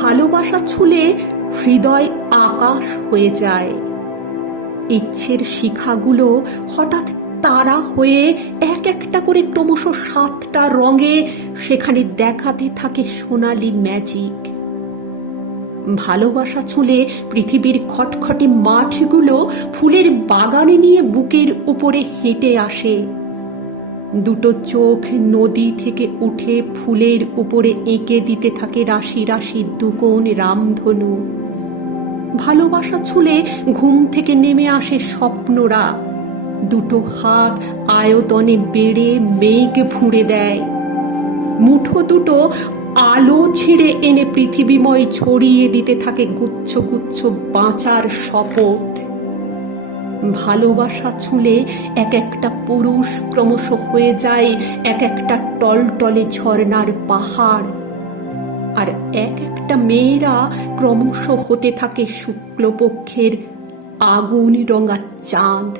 ভালোবাসা ছুলে হৃদয় আকাশ হয়ে যায়। ইচ্ছের শিখাগুলো হঠাৎ তারা হয়ে এক একটা করে ক্রমশ 7টা রঙে সেখানে দেখাতে থাকে সোনালি ম্যাজিক। ভালোবাসা ছুলে পৃথিবীর খটখটে মাঠগুলো ফুলের বাগানে নিয়ে বুকের উপরে হেঁটে আসে। দুটো চোখ নদী থেকে উঠে ফুলের উপরে এঁকে দিতে থাকে রাশি রাশি দুকোণ রামধনু। ভালোবাসা ছুলে ঘুম থেকে নেমে আসে স্বপ্নরা, দুটো হাত আয়তনে বেড়ে মেঘ ভুঁড়ে দেয়। মুঠো দুটো আলো ছিঁড়ে এনে পৃথিবীময় ছড়িয়ে দিতে থাকে গুচ্ছ গুচ্ছ বাঁচার শপথ। ভালোবাসা ছুলে এক একটা পুরুষ ক্রমশ হয়ে যায় এক একটা টলটলে ঝর্ণার পাহাড়, আর এক একটা মেয়েরা ক্রমশ হতে থাকে শুক্লপক্ষের আগুন রঙা চাঁদ।